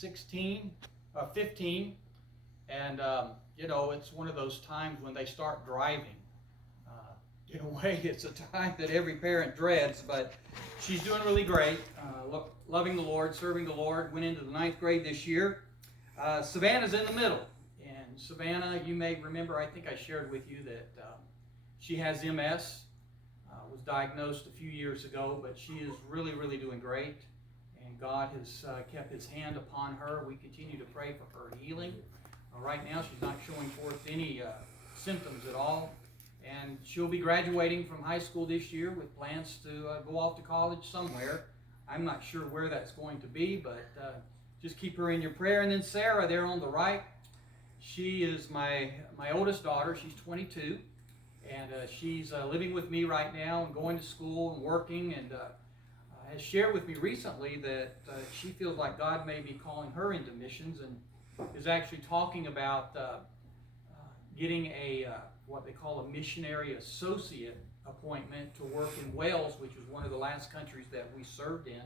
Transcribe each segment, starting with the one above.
15, and it's one of those times when they start driving. In a way, it's a time that every parent dreads, but she's doing really great, loving the Lord, serving the Lord, went into the 9th grade this year. Savannah's in the middle, and Savannah, you may remember, I think I shared with you that she has MS, was diagnosed a few years ago, but she is really, really doing great, and God has kept His hand upon her. We continue to pray for her healing. Right now, she's not showing forth any symptoms at all, and she'll be graduating from high school this year with plans to go off to college somewhere. I'm not sure where that's going to be, but just keep her in your prayer. And then Sarah there on the right, she is my oldest daughter. She's 22, and she's living with me right now and going to school and working, and has shared with me recently that she feels like God may be calling her into missions, and is actually talking about getting a what they call a missionary associate appointment to work in Wales, which was one of the last countries that we served in.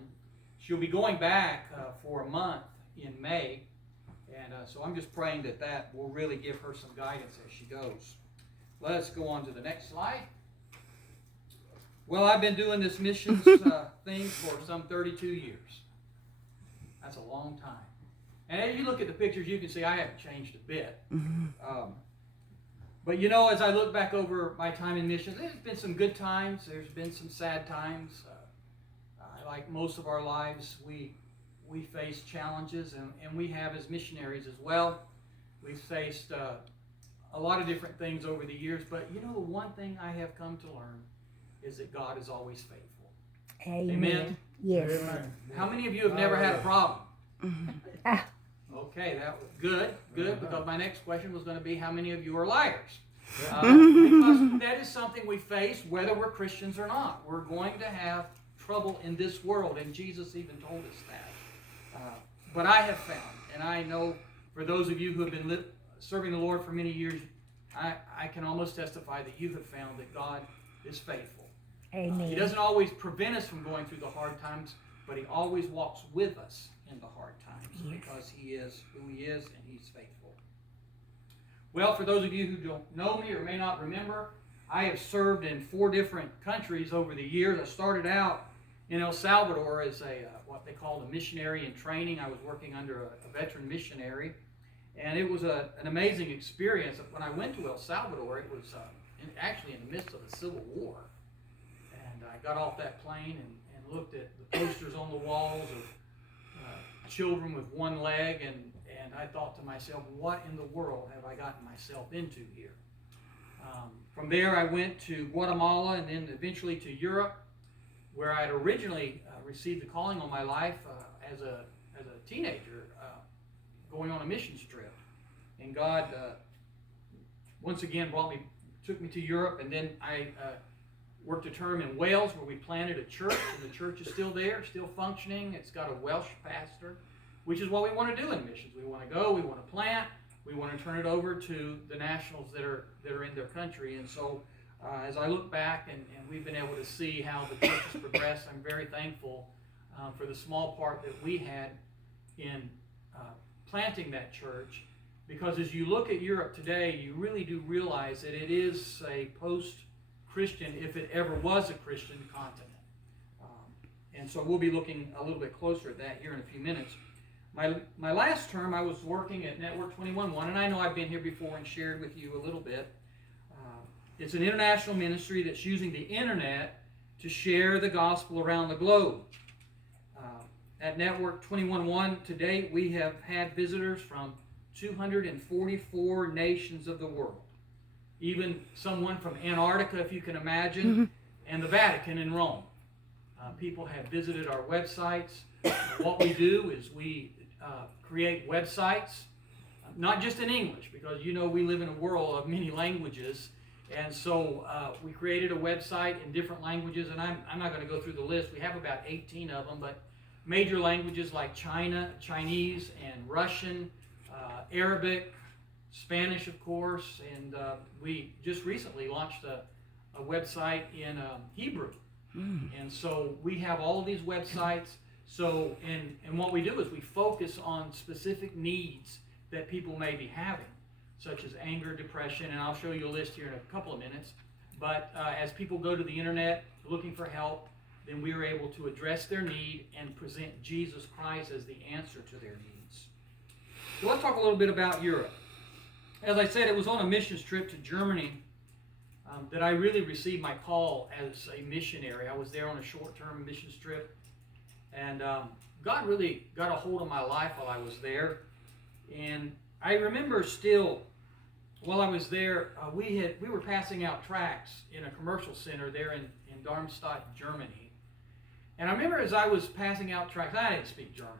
She'll be going back for a month in May, and so I'm just praying that will really give her some guidance as she goes. Let's go on to the next slide. Well, I've been doing this missions thing for some 32 years. That's a long time. And as you look at the pictures, you can see I haven't changed a bit. But as I look back over my time in missions, there's been some good times. There's been some sad times. Like most of our lives, we face challenges, and we have as missionaries as well. We've faced a lot of different things over the years. But the one thing I have come to learn is that God is always faithful. Amen. Amen? Yes. Amen. How many of you have never had a problem? Okay, that was good, because my next question was going to be, how many of you are liars? Because that is something we face whether we're Christians or not. We're going to have trouble in this world, and Jesus even told us that. But I have found, and I know for those of you who have been serving the Lord for many years, I can almost testify that you have found that God is faithful. Amen. He doesn't always prevent us from going through the hard times, but He always walks with us in the hard times, because He is who He is, and He's faithful. Well, for those of you who don't know me or may not remember, I have served in 4 different countries over the years. I started out in El Salvador as what they called a missionary in training. I was working under a veteran missionary, and it was an amazing experience. When I went to El Salvador, it was actually in the midst of a civil war, and I got off that plane and looked at the posters on the walls of children with one leg, and I thought to myself, what in the world have I gotten myself into here? From there, I went to Guatemala, and then eventually to Europe, where I had originally received the calling on my life as a teenager, going on a missions trip. And God once again took me to Europe, and then I worked a term in Wales where we planted a church, and the church is still there, still functioning. It's got a Welsh pastor, which is what we want to do in missions. We want to go, we want to plant, we want to turn it over to the nationals that are in their country. And so as I look back and we've been able to see how the church has progressed, I'm very thankful for the small part that we had in planting that church, because as you look at Europe today, you really do realize that it is a post-Christian, if it ever was a Christian, continent. And so we'll be looking a little bit closer at that here in a few minutes. My last term, I was working at Network 21.1, and I know I've been here before and shared with you a little bit. It's an international ministry that's using the internet to share the gospel around the globe. At Network 21.1 to date, we have had visitors from 244 nations of the world. Even someone from Antarctica, if you can imagine, and the Vatican in Rome. People have visited our websites. What we do is we create websites, not just in English, because we live in a world of many languages. And so we created a website in different languages, and I'm not going to go through the list. We have about 18 of them, but major languages like Chinese and Russian, Arabic, Spanish, of course, and we just recently launched a website in Hebrew. And so we have all of these websites So, and what we do is we focus on specific needs that people may be having, such as anger, depression, and I'll show you a list here in a couple of minutes. But as people go to the internet looking for help, then we are able to address their need and present Jesus Christ as the answer to their needs. So let's talk a little bit about Europe. As I said, it was on a missions trip to Germany that I really received my call as a missionary. I was there on a short-term missions trip, and God really got a hold of my life while I was there. And I remember still, while I was there, we were passing out tracts in a commercial center there in Darmstadt, Germany. And I remember as I was passing out tracts, I didn't speak German,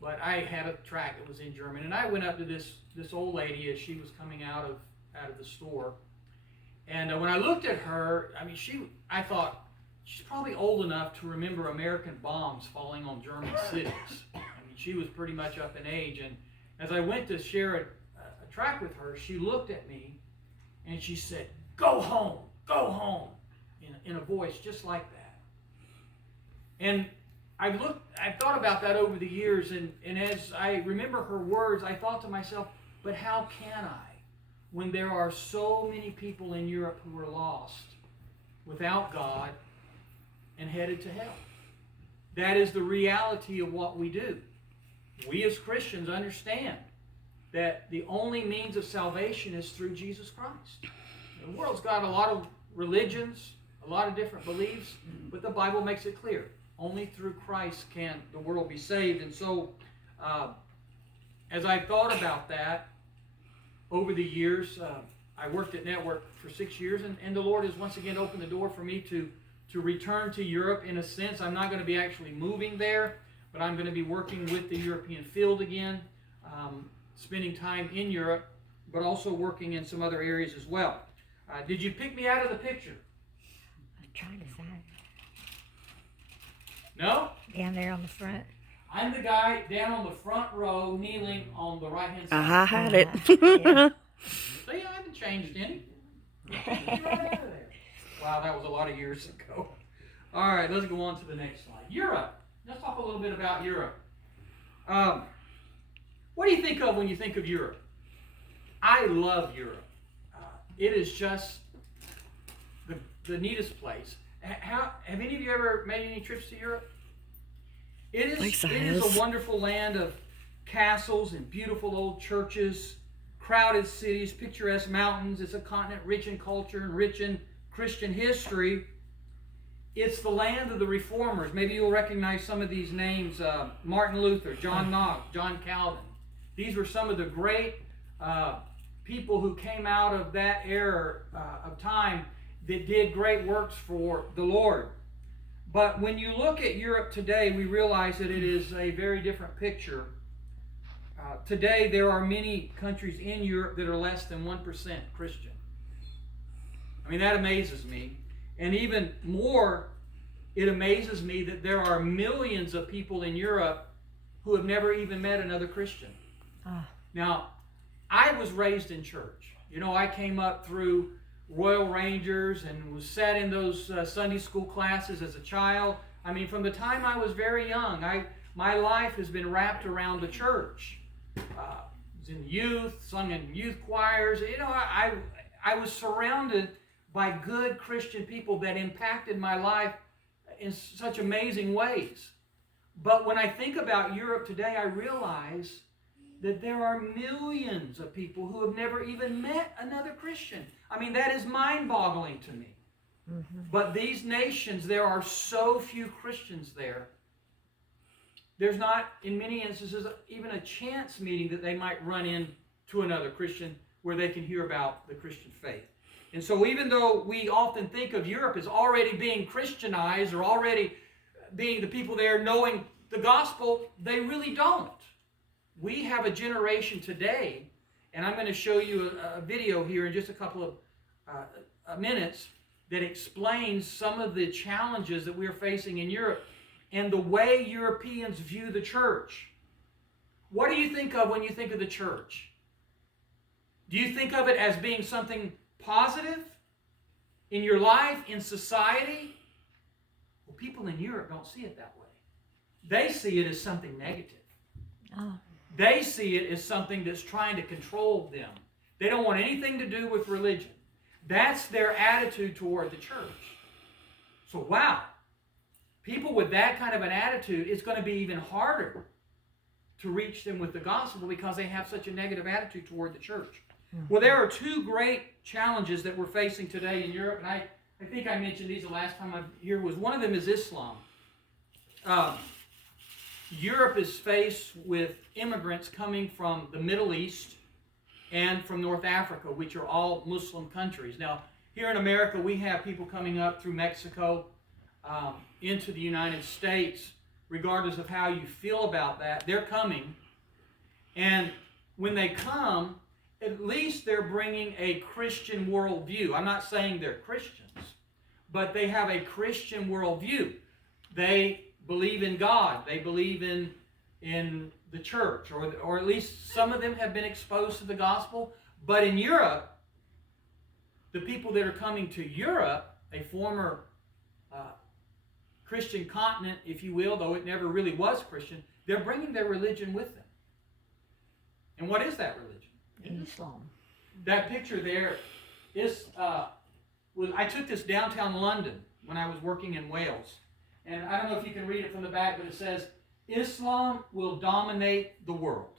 but I had a tract that was in German, and I went up to this old lady as she was coming out of the store. And when I looked at her, I mean, I thought, she's probably old enough to remember American bombs falling on German cities. I mean, she was pretty much up in age. And as I went to share a tract with her, she looked at me and she said, go home, in a voice just like that. And I've thought about that over the years, and as I remember her words, I thought to myself, but how can I, when there are so many people in Europe who are lost, without God, and headed to hell? That is the reality of what we do. We as Christians understand that the only means of salvation is through Jesus Christ. The world's got a lot of religions, a lot of different beliefs, but the Bible makes it clear. Only through Christ can the world be saved. And so, as I thought about that over the years, I worked at Network for 6 years, and the Lord has once again opened the door for me to return to Europe. In a sense, I'm not going to be actually moving there, but I'm going to be working with the European field again, spending time in Europe, but also working in some other areas as well. Did you pick me out of the picture? I'm trying to find. No? Down there on the front. I'm the guy down on the front row, kneeling on the right-hand side. I had it. Yeah. See, I haven't changed any. Right out of there. Wow, that was a lot of years ago. All right, let's go on to the next slide. Europe. Let's talk a little bit about Europe. What do you think of when you think of Europe? I love Europe. It is just the neatest place. Have any of you ever made any trips to Europe? It is a wonderful land of castles and beautiful old churches, crowded cities, picturesque mountains. It's a continent rich in culture and rich in Christian history. It's the land of the reformers. Maybe you'll recognize some of these names. Martin Luther, John Knox, John Calvin. These were some of the great people who came out of that era of time that did great works for the Lord. But when you look at Europe today, we realize that it is a very different picture. Today, there are many countries in Europe that are less than 1% Christian. I mean, that amazes me. And even more, it amazes me that there are millions of people in Europe who have never even met another Christian. Now, I was raised in church. You know, I came up through Royal Rangers and was sat in those Sunday school classes as a child. I mean, from the time I was very young, my life has been wrapped around the church. I was in youth, sung in youth choirs. You know, I was surrounded by good Christian people that impacted my life in such amazing ways. But when I think about Europe today, I realize that there are millions of people who have never even met another Christian. I mean, that is mind-boggling to me. Mm-hmm. But these nations, there are so few Christians there. There's not, in many instances, even a chance meeting that they might run into another Christian where they can hear about the Christian faith. And so even though we often think of Europe as already being Christianized or already being the people there knowing the gospel, they really don't. We have a generation today, and I'm going to show you a video here in just a couple of minutes that explains some of the challenges that we're facing in Europe and the way Europeans view the church. What do you think of when you think of the church? Do you think of it as being something positive in your life, in society? Well, people in Europe don't see it that way. they see it as something negative. Oh, They see it as something that's trying to control them. They don't want anything to do with religion. That's their attitude toward the church. So wow, people with that kind of an attitude, it's going to be even harder to reach them with the gospel because they have such a negative attitude toward the church. Well, there are two great challenges that we're facing today in Europe, and I think I mentioned these the last time I was here. One of them is Islam. Europe is faced with immigrants coming from the Middle East and from North Africa, which are all Muslim countries. Now, here in America, we have people coming up through Mexico into the United States. Regardless of how you feel about that, they're coming. And when they come, at least they're bringing a Christian worldview. I'm not saying they're Christians, but they have a Christian worldview. They believe in God. They believe in the church, or at least some of them have been exposed to the gospel. But in Europe, the people that are coming to Europe, a former Christian continent, if you will, though it never really was Christian, they're bringing their religion with them. And what is that religion? Islam. That picture there is, I took this downtown London when I was working in Wales. And I don't know if you can read it from the back, but it says, Islam will dominate the world.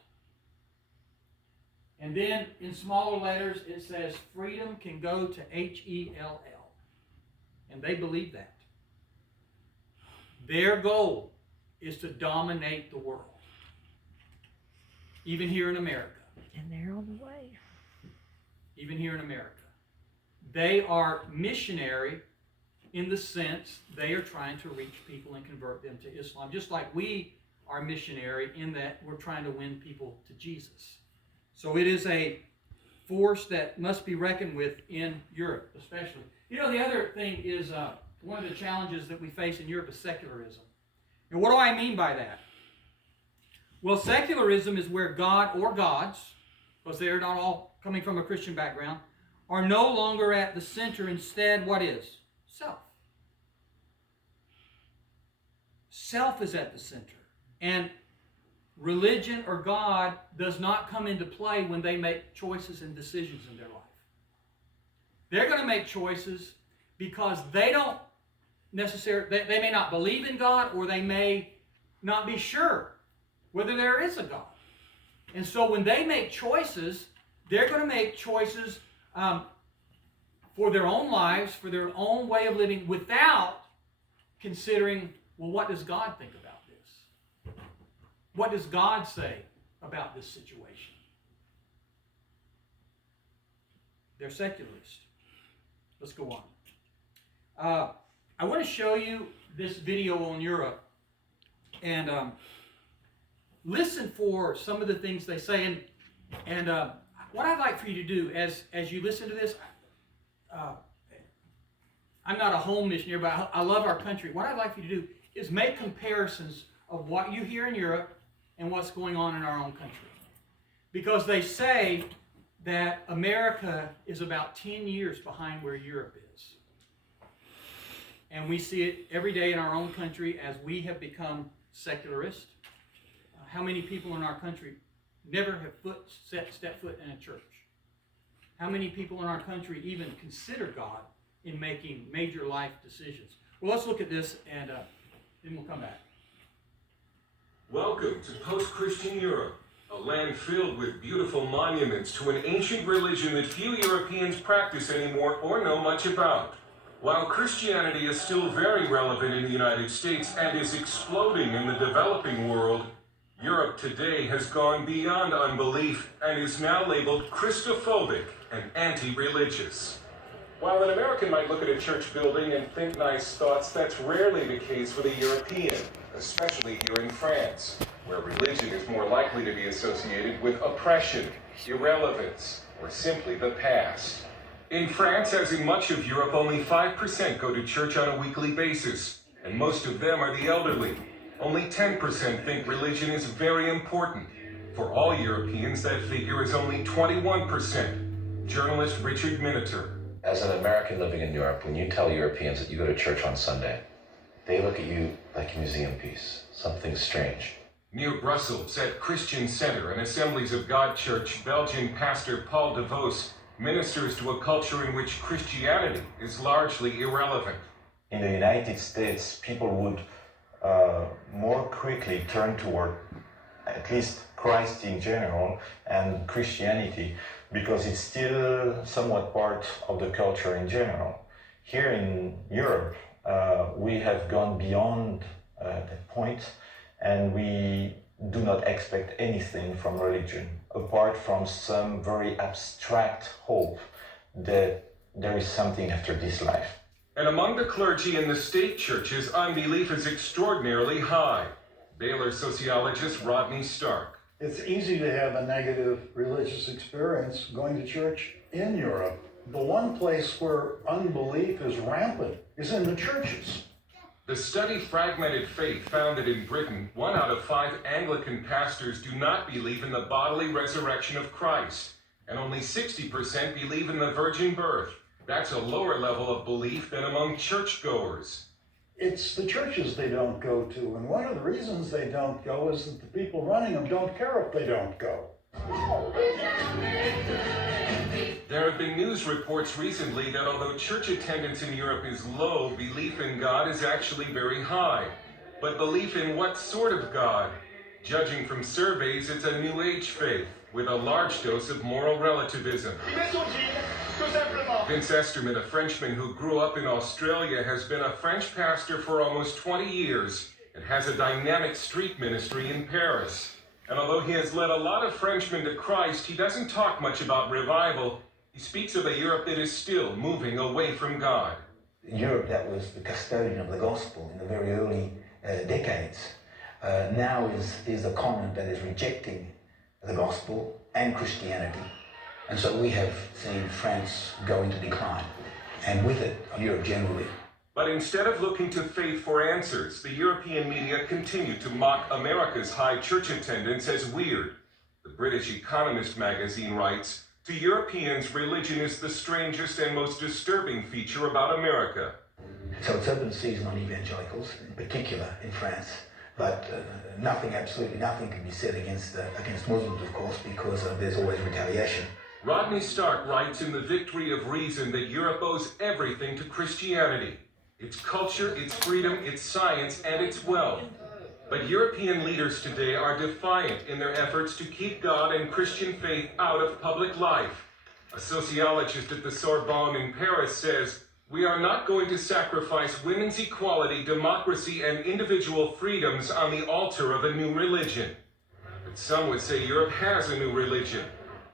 And then in smaller letters, it says, freedom can go to Hell. And they believe that. Their goal is to dominate the world. Even here in America. And they're on the way. Even here in America. They are missionary in the sense they are trying to reach people and convert them to Islam. Just like we are missionary in that we're trying to win people to Jesus. So it is a force that must be reckoned with in Europe, especially. You know, the other thing is one of the challenges that we face in Europe is secularism. And what do I mean by that? Well, secularism is where God or gods, because they're not all coming from a Christian background, are no longer at the center. Instead, what is? Self. Self is at the center. And religion or God does not come into play when they make choices and decisions in their life. They're going to make choices because they don't necessarily, they may not believe in God, or they may not be sure whether there is a God. And so when they make choices, they're going to make choices for their own lives, for their own way of living, without considering, well, what does God think about this? What does God say about this situation? They're secularist. Let's go on. I want to show you this video on Europe, and listen for some of the things they say. And what I'd like for you to do as you listen to this, I'm not a home missionary, but I love our country. What I'd like for you to do is make comparisons of what you hear in Europe and what's going on in our own country. Because they say that America is about 10 years behind where Europe is. And we see it every day in our own country as we have become secularist. How many people in our country never have stepped foot in a church? How many people in our country even consider God in making major life decisions? Well, let's look at this, and then we'll come back. Welcome to post-Christian Europe, a land filled with beautiful monuments to an ancient religion that few Europeans practice anymore or know much about. While Christianity is still very relevant in the United States and is exploding in the developing world, Europe today has gone beyond unbelief and is now labeled Christophobic and anti-religious. While an American might look at a church building and think nice thoughts, that's rarely the case for the European, especially here in France, where religion is more likely to be associated with oppression, irrelevance, or simply the past. In France, as in much of Europe, only 5% go to church on a weekly basis, and most of them are the elderly. Only 10% think religion is very important. For all Europeans, that figure is only 21%. Journalist Richard Miniter. As an American living in Europe, when you tell Europeans that you go to church on Sunday, They look at you like a museum piece, something strange. Near Brussels, at Christian Center, an Assemblies of God Church, Belgian pastor Paul de Vos ministers to a culture in which Christianity is largely irrelevant. In the United States, people would more quickly turn toward at least Christ in general and Christianity because it's still somewhat part of the culture in general. Here in Europe, we have gone beyond that point, and we do not expect anything from religion apart from some very abstract hope that there is something after this life. And among the clergy in the state churches, unbelief is extraordinarily high. Baylor sociologist Rodney Stark. It's easy to have a negative religious experience going to church in Europe. The one place where unbelief is rampant is in the churches. The study Fragmented Faith found that in Britain, 1 out of 5 Anglican pastors do not believe in the bodily resurrection of Christ, and only 60% believe in the virgin birth. That's a lower level of belief than among churchgoers. It's the churches they don't go to, and one of the reasons they don't go is that the people running them don't care if they don't go. There have been news reports recently that although church attendance in Europe is low, belief in God is actually very high. But belief in what sort of God? Judging from surveys, it's a New Age faith with a large dose of moral relativism. Vince Esterman, a Frenchman who grew up in Australia, has been a French pastor for almost 20 years and has a dynamic street ministry in Paris. And although he has led a lot of Frenchmen to Christ, he doesn't talk much about revival. He speaks of a Europe that is still moving away from God. Europe that was the custodian of the gospel in the very early decades now is a continent that is rejecting the gospel and Christianity. And so we have seen France go into decline, and with it, Europe generally. But instead of looking to faith for answers, the European media continue to mock America's high church attendance as weird. The British Economist magazine writes, "To Europeans, religion is the strangest and most disturbing feature about America." So it's open season on evangelicals, in particular in France. But absolutely nothing can be said against Muslims, of course, because there's always retaliation. Rodney Stark writes in The Victory of Reason that Europe owes everything to Christianity. Its culture, its freedom, its science, and its wealth. But European leaders today are defiant in their efforts to keep God and Christian faith out of public life. A sociologist at the Sorbonne in Paris says, "We are not going to sacrifice women's equality, democracy, and individual freedoms on the altar of a new religion." But some would say Europe has a new religion.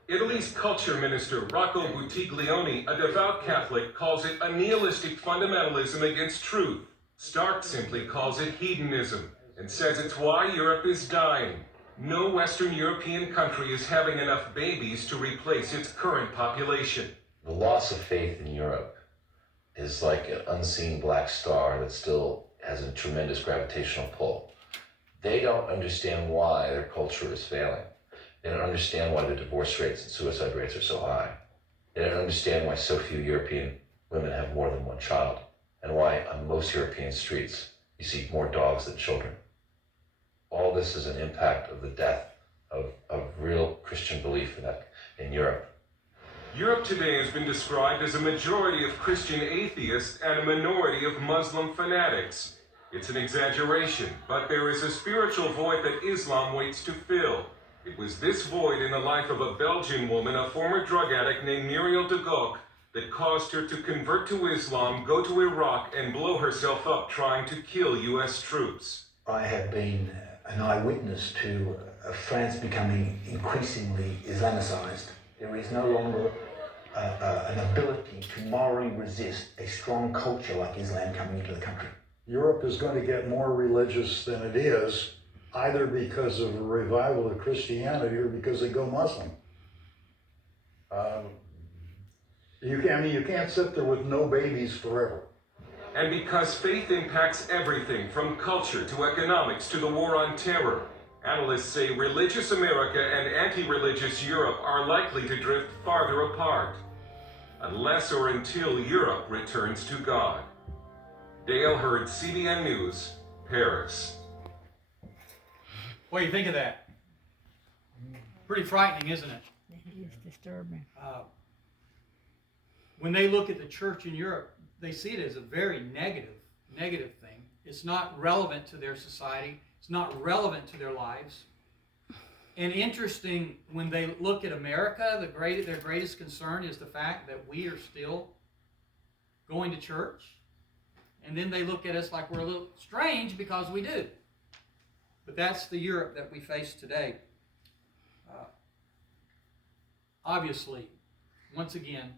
Italy's culture minister, Rocco Buttiglione, a devout Catholic, calls it a nihilistic fundamentalism against truth. Stark simply calls it hedonism and says it's why Europe is dying. No Western European country is having enough babies to replace its current population. The loss of faith in Europe is like an unseen black star that still has a tremendous gravitational pull. They don't understand why their culture is failing. They don't understand why the divorce rates and suicide rates are so high. They don't understand why so few European women have more than one child, and why on most European streets you see more dogs than children. All this is an impact of the death of real Christian belief in Europe. Europe today has been described as a majority of Christian atheists and a minority of Muslim fanatics. It's an exaggeration, but there is a spiritual void that Islam waits to fill. It was this void in the life of a Belgian woman, a former drug addict named Muriel de Gauck, that caused her to convert to Islam, go to Iraq, and blow herself up trying to kill U.S. troops. I have been an eyewitness to France becoming increasingly Islamicized. There is no longer an ability to morally resist a strong culture like Islam coming into the country. Europe is going to get more religious than it is, either because of a revival of Christianity or because they go Muslim. You can't sit there with no babies forever. And because faith impacts everything from culture to economics to the war on terror, analysts say religious America and anti-religious Europe are likely to drift farther apart, unless or until Europe returns to God. Dale Hurd, CBN News, Paris. What do you think of that? Pretty frightening, isn't it? It is disturbing. When they look at the church in Europe, they see it as a very negative thing. It's not relevant to their society. It's not relevant to their lives. And interesting, when they look at America, their greatest concern is the fact that we are still going to church. And then they look at us like we're a little strange because we do. But that's the Europe that we face today. Obviously, once again,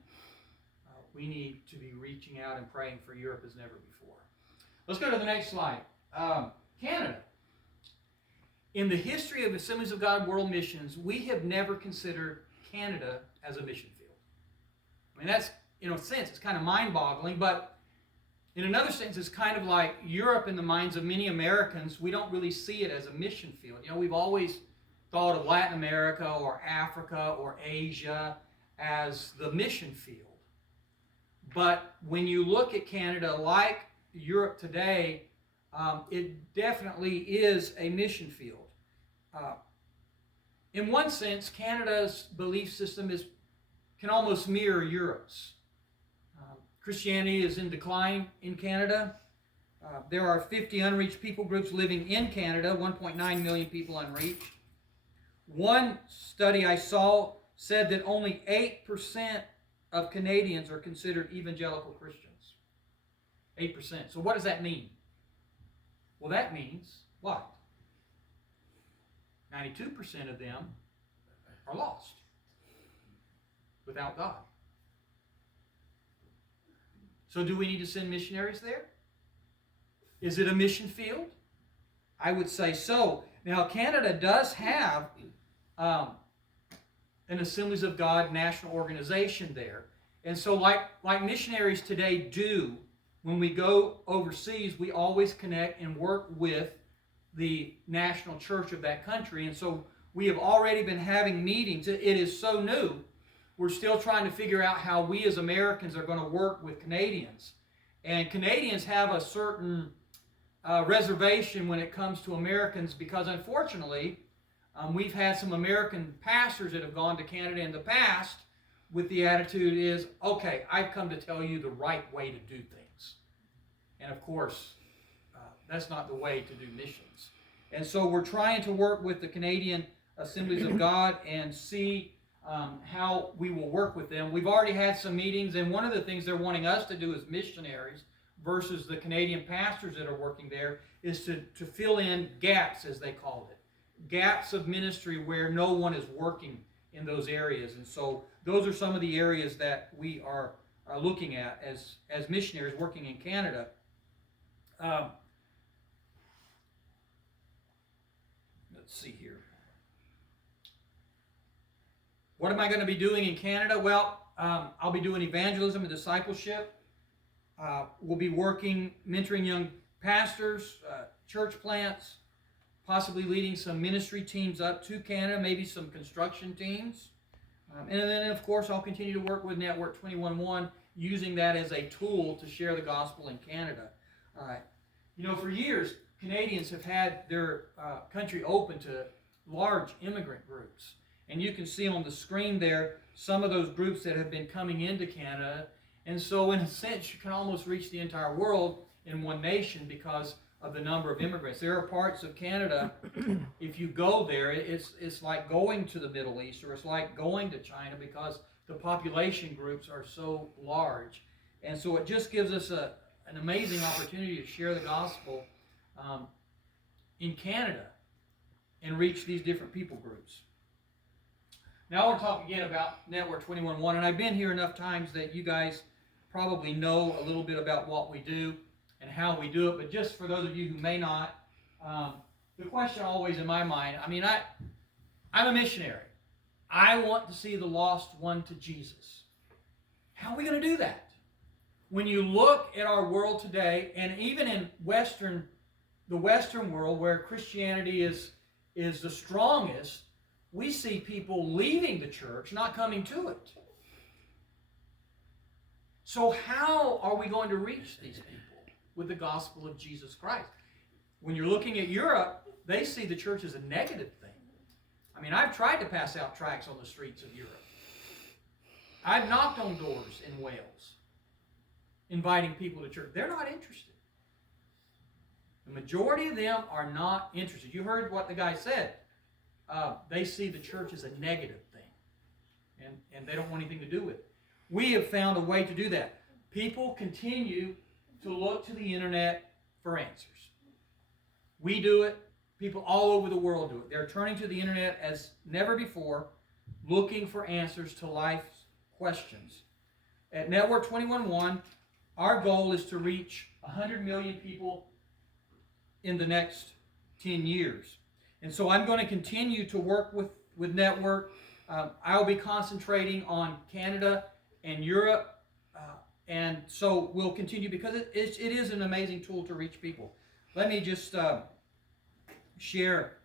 we need to be reaching out and praying for Europe as never before. Let's go to the next slide. Canada. In the history of Assemblies of God World Missions, we have never considered Canada as a mission field. I mean, that's, in a sense, it's kind of mind-boggling, but in another sense, it's kind of like Europe in the minds of many Americans. We don't really see it as a mission field. You know, we've always thought of Latin America or Africa or Asia as the mission field. But when you look at Canada, like Europe today, it definitely is a mission field. In one sense, Canada's belief system can almost mirror Europe's. Christianity is in decline in Canada. There are 50 unreached people groups living in Canada, 1.9 million people unreached. One study I saw said that only 8% of Canadians are considered evangelical Christians. 8%. So what does that mean? Well, that means what? 92% of them are lost without God. So do we need to send missionaries there? Is it a mission field? I would say so. Now, Canada does have an Assemblies of God national organization there. And so like missionaries today do, when we go overseas, we always connect and work with the national church of that country. And so we have already been having meetings. It is so new. We're still trying to figure out how we as Americans are going to work with Canadians. And Canadians have a certain reservation when it comes to Americans because, unfortunately, we've had some American pastors that have gone to Canada in the past with the attitude is, okay, I've come to tell you the right way to do things. And of course, that's not the way to do missions. And so we're trying to work with the Canadian Assemblies of God and see how we will work with them. We've already had some meetings, and one of the things they're wanting us to do as missionaries versus the Canadian pastors that are working there is to fill in gaps, as they called it. Gaps of ministry where no one is working in those areas. And so those are some of the areas that we are looking at as missionaries working in Canada. Let's see here. What am I going to be doing in Canada? Well, I'll be doing evangelism and discipleship. We'll be working, mentoring young pastors, church plants, possibly leading some ministry teams up to Canada, maybe some construction teams. And then, of course, I'll continue to work with Network 21.1, using that as a tool to share the gospel in Canada. You know, for years, Canadians have had their country open to large immigrant groups. And you can see on the screen there some of those groups that have been coming into Canada. And so, in a sense, you can almost reach the entire world in one nation because of the number of immigrants. There are parts of Canada, if you go there, it's like going to the Middle East, or it's like going to China because the population groups are so large. And so it just gives us an amazing opportunity to share the gospel in Canada and reach these different people groups. Now I want to talk again about Network 21.1, and I've been here enough times that you guys probably know a little bit about what we do and how we do it, but just for those of you who may not, the question always in my mind, I mean, I'm a missionary. I want to see the lost one to Jesus. How are we going to do that? When you look at our world today, and even in the Western world where Christianity is the strongest, we see people leaving the church, not coming to it. So how are we going to reach these people with the gospel of Jesus Christ. When you're looking at Europe, they see the church as a negative thing. I mean, I've tried to pass out tracts on the streets of Europe. I've knocked on doors in Wales, inviting people to church. They're not interested. The majority of them are not interested. You heard what the guy said. They see the church as a negative thing, and they don't want anything to do with it. We have found a way to do that. People continue to look to the internet for answers. We do it. People all over the world do it. They're turning to the internet as never before, looking for answers to life's questions. At Network 21.1, our goal is to reach 100 million people in the next 10 years. And so I'm going to continue to work with Network. I'll be concentrating on Canada and Europe. And so we'll continue because it is an amazing tool to reach people. Let me just share.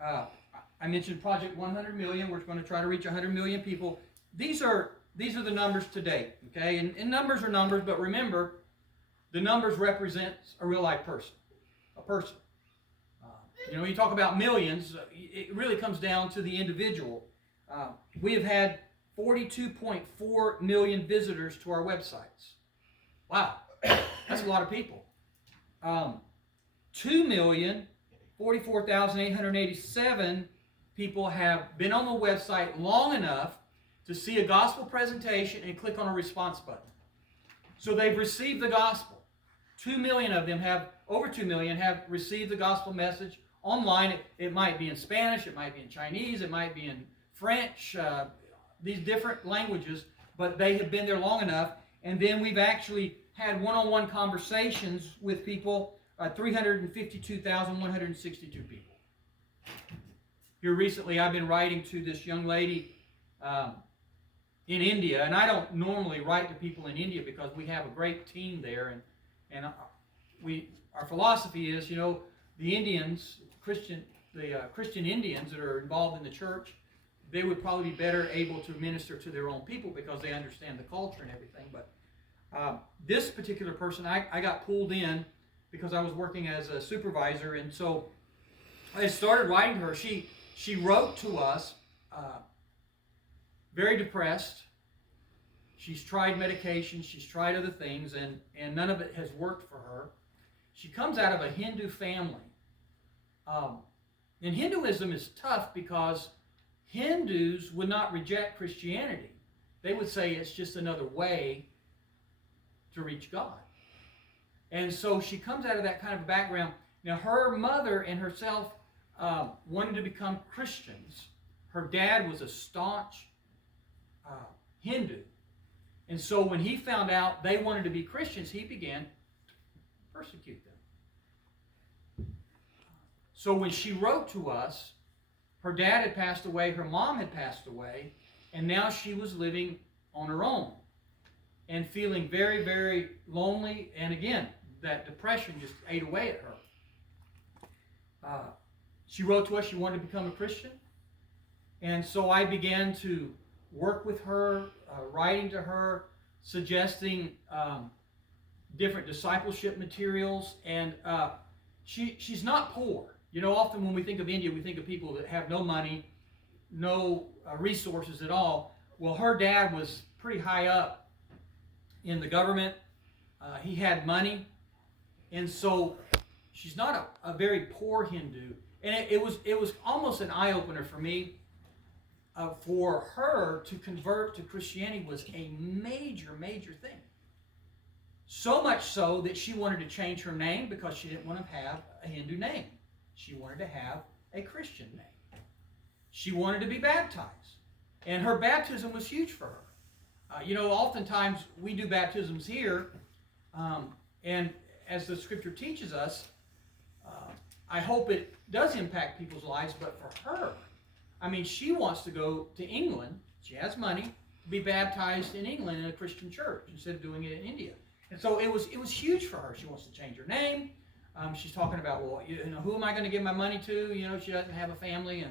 I mentioned Project 100 Million. We're going to try to reach 100 million people. These are the numbers today, okay? And numbers are numbers, but remember, the numbers represent a real life person, a person. When you talk about millions, it really comes down to the individual. We have had 42.4 million visitors to our websites. Wow, that's a lot of people. 2,044,887 people have been on the website long enough to see a gospel presentation and click on a response button. So they've received the gospel. 2 million of them over 2 million have received the gospel message online. It might be in Spanish, it might be in Chinese, it might be in French, these different languages, but they have been there long enough. And then we've actually had one-on-one conversations with people, 352,162 people. Here recently, I've been writing to this young lady in India, and I don't normally write to people in India because we have a great team there, and our philosophy is, the Indians, Christian Indians that are involved in the church, they would probably be better able to minister to their own people because they understand the culture and everything. But this particular person, I got pulled in because I was working as a supervisor, and so I started writing to her. She wrote to us, very depressed. She's tried medication, she's tried other things, and none of it has worked for her. She comes out of a Hindu family. And Hinduism is tough because Hindus would not reject Christianity. They would say it's just another way to reach God. And so she comes out of that kind of background. Now, her mother and herself wanted to become Christians. Her dad was a staunch Hindu. And so when he found out they wanted to be Christians, he began to persecute them. So when she wrote to us, her dad had passed away, her mom had passed away, and now she was living on her own and feeling very, very lonely. And again, that depression just ate away at her. She wrote to us she wanted to become a Christian. And so I began to work with her, writing to her, suggesting different discipleship materials. And she's not poor. Often when we think of India, we think of people that have no money, no resources at all. Well, her dad was pretty high up in the government. He had money. And so she's not a very poor Hindu. And it was almost an eye-opener for me. For her to convert to Christianity was a major, major thing. So much so that she wanted to change her name because she didn't want to have a Hindu name. She wanted to have a Christian name. She wanted to be baptized. And her baptism was huge for her. Oftentimes we do baptisms here, and as the scripture teaches us, I hope it does impact people's lives, but for her, she wants to go to England. She has money to be baptized in England in a Christian church instead of doing it in India. And so it was huge for her. She wants to change her name. She's talking about, who am I going to give my money to? She doesn't have a family.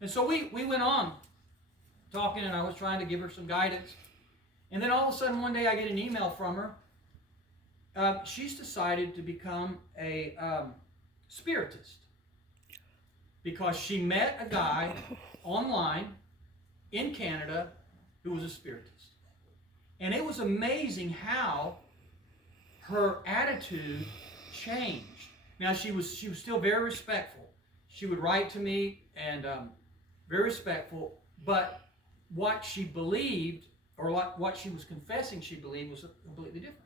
And so we went on talking, and I was trying to give her some guidance. And then all of a sudden one day I get an email from her she's decided to become a spiritist because she met a guy online in Canada who was a spiritist. And it was amazing how her attitude changed. Now, she was still very respectful. She would write to me and very respectful, but what she believed, or what she was confessing she believed, was completely different.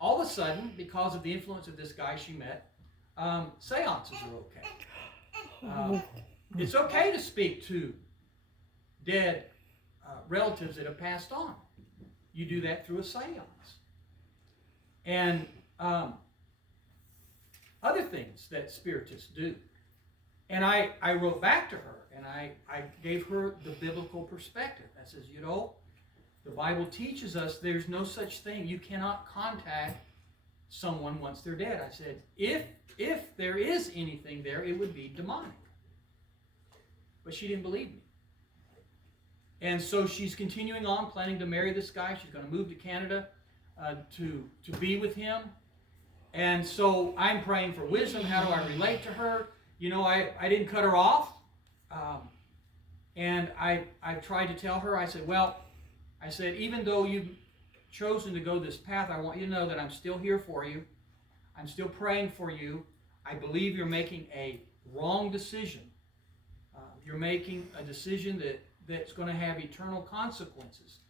All of a sudden, because of the influence of this guy she met, seances are okay. It's okay to speak to dead relatives that have passed on. You do that through a seance. And other things that spiritists do. And I wrote back to her, and I gave her the biblical perspective. I says, you know, the Bible teaches us there's no such thing. You cannot contact someone once they're dead. I said, if there is anything there, it would be demonic. But she didn't believe me. And so she's continuing on, planning to marry this guy. She's going to move to Canada to be with him. And so I'm praying for wisdom. How do I relate to her? You know, I didn't cut her off. And I tried to tell her, I said, even though you've chosen to go this path, I want you to know that I'm still here for you. I'm still praying for you. I believe you're making a wrong decision. You're making a decision that's going to have eternal consequences.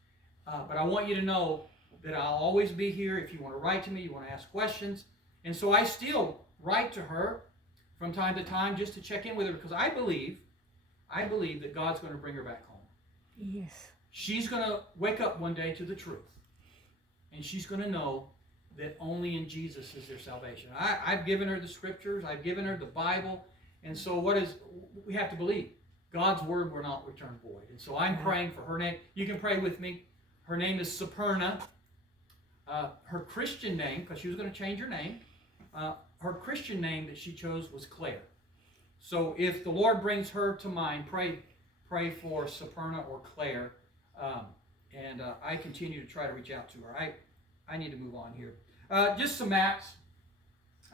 But I want you to know that I'll always be here if you want to write to me, you want to ask questions. And so I still write to her from time to time just to check in with her, because I believe that God's going to bring her back home. Yes. She's going to wake up one day to the truth. And she's going to know that only in Jesus is there salvation. I've given her the scriptures. I've given her the Bible. And so we have to believe? God's word will not return void. And so I'm praying for her name. You can pray with me. Her name is Superna. Her Christian name, because she was going to change her name, her Christian name that she chose was Claire. So if the Lord brings her to mind, pray for Superna or Claire. And I continue to try to reach out to her. I need to move on here. Just some maps.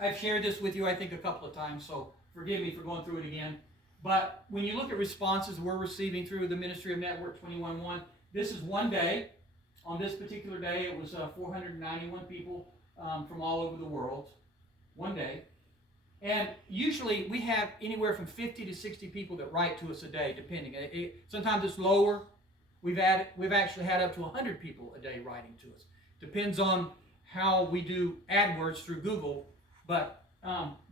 I've shared this with you, I think, a couple of times, so forgive me for going through it again. But when you look at responses we're receiving through the ministry of Network 21.1, this is one day. On this particular day, it was 491 people from all over the world. One day. And usually we have anywhere from 50 to 60 people that write to us a day, depending. Sometimes it's lower. We've actually had up to 100 people a day writing to us. Depends on how we do AdWords through Google. But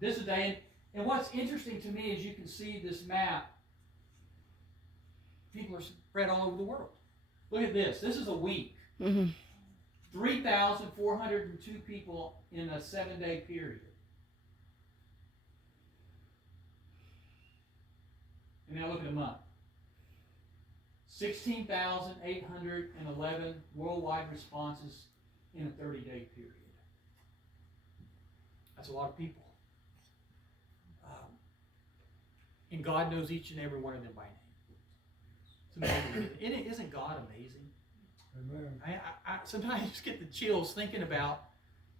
this is a day. And what's interesting to me is you can see this map. People are spread all over the world. Look at this. This is a week. 3,402 people in a 7-day period. And now look at a month. 16,811 worldwide responses in a 30-day period. That's a lot of people. And God knows each and every one of them by name. It's amazing. Isn't God amazing? Amen. I sometimes I just get the chills thinking about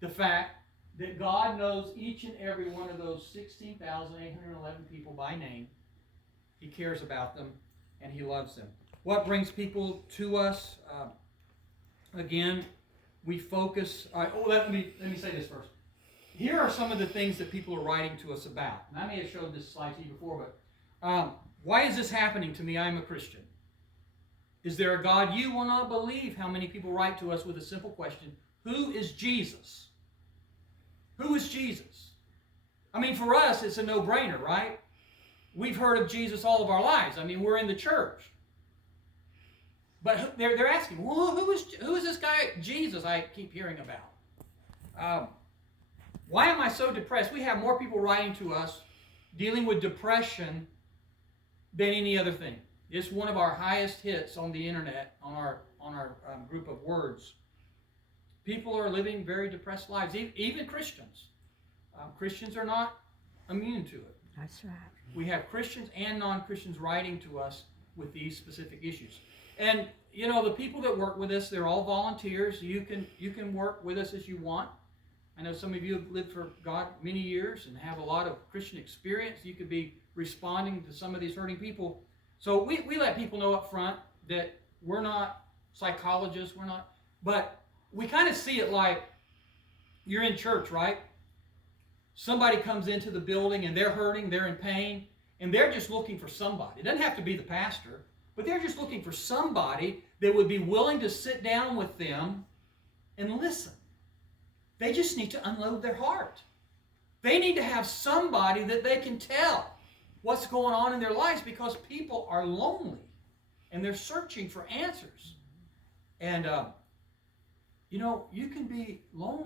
the fact that God knows each and every one of those 16,811 people by name. He cares about them, and He loves them. What brings people to us? Again, we focus. Let me say this first. Here are some of the things that people are writing to us about. And I may have showed this slide to you before, but why is this happening to me? I'm a Christian. Is there a God? You will not believe how many people write to us with a simple question. Who is Jesus? Who is Jesus? I mean, for us, it's a no-brainer, right? We've heard of Jesus all of our lives. I mean, we're in the church. But they're asking, well, who is this guy, Jesus, I keep hearing about? Why am I so depressed? We have more people writing to us dealing with depression than any other thing. It's one of our highest hits on the internet, on our group of words. People are living very depressed lives, even Christians. Christians are not immune to it. That's right. We have Christians and non-Christians writing to us with these specific issues. And, you know, the people that work with us, they're all volunteers. You can work with us as you want. I know some of you have lived for God many years and have a lot of Christian experience. You could be responding to some of these hurting people. So we let people know up front that we're not psychologists, but we kind of see it like you're in church, right? Somebody comes into the building and they're hurting, they're in pain, and they're just looking for somebody. It doesn't have to be the pastor, but they're just looking for somebody that would be willing to sit down with them and listen. They just need to unload their heart. They need to have somebody that they can tell what's going on in their lives, because people are lonely and they're searching for answers. And, you can be lonely.